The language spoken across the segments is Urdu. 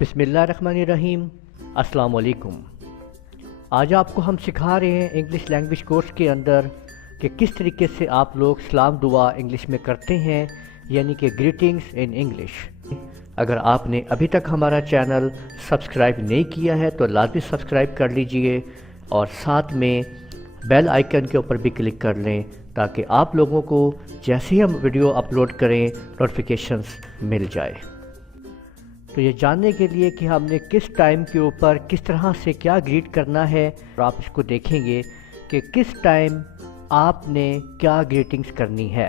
بسم اللہ الرحمن الرحیم۔ السلام علیکم۔ آج آپ کو ہم سکھا رہے ہیں انگلش لینگویج کورس کے اندر کہ کس طریقے سے آپ لوگ سلام دعا انگلش میں کرتے ہیں، یعنی کہ گریٹنگز ان انگلش۔ اگر آپ نے ابھی تک ہمارا چینل سبسکرائب نہیں کیا ہے تو لازمی سبسکرائب کر لیجئے اور ساتھ میں بیل آئیکن کے اوپر بھی کلک کر لیں تاکہ آپ لوگوں کو جیسے ہی ہم ویڈیو اپلوڈ کریں نوٹیفیکیشنز مل جائے۔ تو یہ جاننے کے لیے کہ ہم نے کس ٹائم کے اوپر کس طرح سے کیا گریٹ کرنا ہے، اور آپ اس کو دیکھیں گے کہ کس ٹائم آپ نے کیا گریٹنگز کرنی ہے۔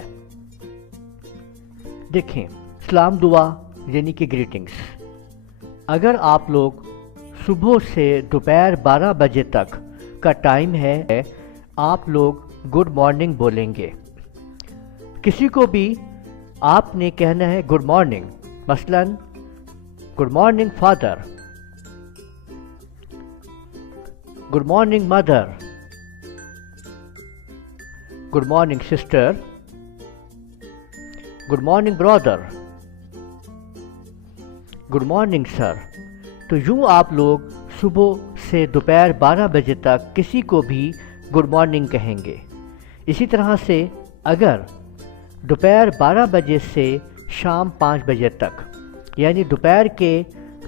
دیکھیں، سلام دعا یعنی کہ گریٹنگز، اگر آپ لوگ صبح سے دوپہر 12 بجے تک کا ٹائم ہے، آپ لوگ گڈ مارننگ بولیں گے۔ کسی کو بھی آپ نے کہنا ہے گڈ مارننگ، مثلاً good morning father, good morning mother, good morning sister, good morning brother, good morning sir. تو یوں آپ لوگ صبح سے دوپہر 12 بجے تک کسی کو بھی گڈ مارننگ کہیں گے۔ اسی طرح سے اگر دوپہر 12 بجے سے شام 5 بجے تک، یعنی دوپہر کے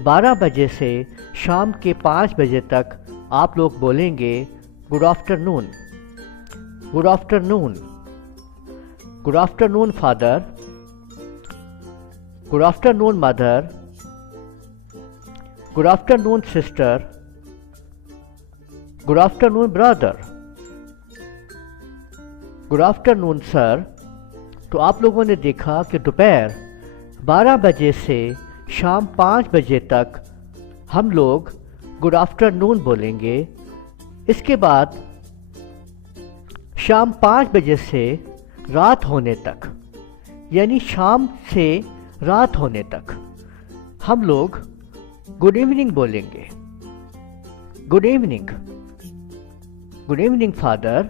12 بجے سے شام کے 5 بجے تک آپ لوگ بولیں گے گڈ آفٹر نون، گڈ آفٹر نون، گڈ آفٹر نون فادر، گڈ آفٹر نون مدر، گڈ آفٹر نون سسٹر، گڈ آفٹر نون برادر، گڈ آفٹر نون سر۔ تو آپ لوگوں نے دیکھا کہ دوپہر 12 بجے سے شام 5 بجے تک ہم لوگ گڈ آفٹر نون بولیں گے۔ اس کے بعد شام 5 بجے سے رات ہونے تک، یعنی شام سے رات ہونے تک ہم لوگ گڈ ایوننگ بولیں گے۔ Good evening, good evening father,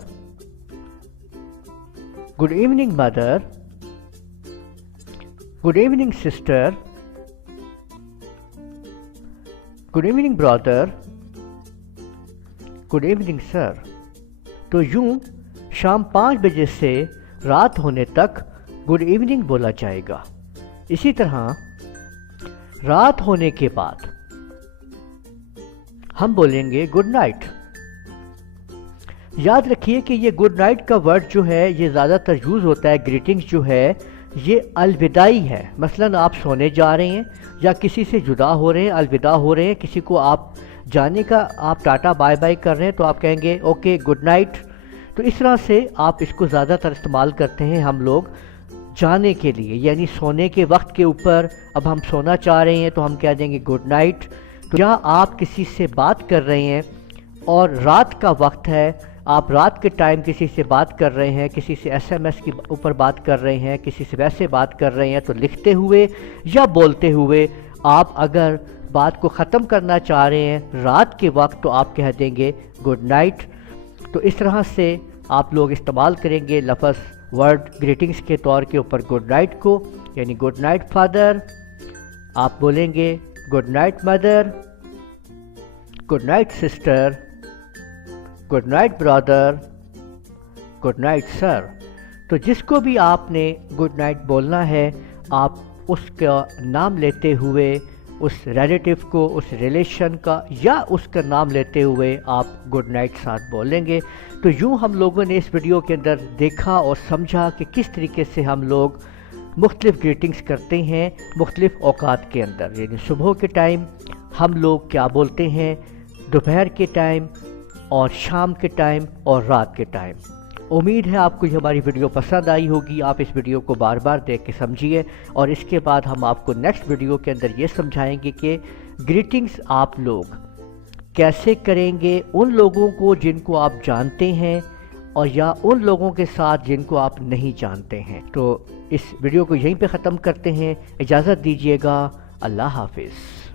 good evening mother, good evening sister, good evening brother, good evening sir. تو یوں شام 5 بجے سے رات ہونے تک گڈ ایوننگ بولا جائے گا۔ اسی طرح رات ہونے کے بعد ہم بولیں گے گڈ نائٹ۔ یاد رکھیے کہ یہ گڈ نائٹ کا ورڈ جو ہے یہ زیادہ تر یوز ہوتا ہے، گریٹنگز جو ہے یہ الوداعی ہے۔ مثلاً آپ سونے جا رہے ہیں یا کسی سے جدا ہو رہے ہیں، الوداع ہو رہے ہیں، کسی کو آپ جانے کا آپ ٹاٹا بائے بائے کر رہے ہیں تو آپ کہیں گے اوکے گڈ نائٹ۔ تو اس طرح سے آپ اس کو زیادہ تر استعمال کرتے ہیں ہم لوگ جانے کے لیے، یعنی سونے کے وقت کے اوپر اب ہم سونا چاہ رہے ہیں تو ہم کہہ دیں گے گڈ نائٹ۔ تو یا آپ کسی سے بات کر رہے ہیں اور رات کا وقت ہے، آپ رات کے ٹائم کسی سے بات کر رہے ہیں، کسی سے ایس ایم ایس کے اوپر بات کر رہے ہیں، کسی سے ویسے بات کر رہے ہیں، تو لکھتے ہوئے یا بولتے ہوئے آپ اگر بات کو ختم کرنا چاہ رہے ہیں رات کے وقت تو آپ کہہ دیں گے گڈ نائٹ۔ تو اس طرح سے آپ لوگ استعمال کریں گے لفظ ورڈ گریٹنگز کے طور کے اوپر گڈ نائٹ کو، یعنی گڈ نائٹ فادر، آپ بولیں گے good night mother, good night sister, good night brother, good night sir. تو جس کو بھی آپ نے گڈ نائٹ بولنا ہے آپ اس کا نام لیتے ہوئے، اس ریلیٹیو کو، اس ریلیشن کا یا اس کا نام لیتے ہوئے آپ گڈ نائٹ ساتھ بولیں گے۔ تو یوں ہم لوگوں نے اس ویڈیو کے اندر دیکھا اور سمجھا کہ کس طریقے سے ہم لوگ مختلف گریٹنگز کرتے ہیں مختلف اوقات کے اندر، یعنی صبح کے ٹائم ہم لوگ کیا بولتے ہیں، دوپہر کے ٹائم اور شام کے ٹائم اور رات کے ٹائم۔ امید ہے آپ کو یہ ہماری ویڈیو پسند آئی ہوگی۔ آپ اس ویڈیو کو بار بار دیکھ کے سمجھیے، اور اس کے بعد ہم آپ کو نیکسٹ ویڈیو کے اندر یہ سمجھائیں گے کہ گریٹنگز آپ لوگ کیسے کریں گے ان لوگوں کو جن کو آپ جانتے ہیں اور یا ان لوگوں کے ساتھ جن کو آپ نہیں جانتے ہیں۔ تو اس ویڈیو کو یہیں پہ ختم کرتے ہیں، اجازت دیجیے گا، اللہ حافظ۔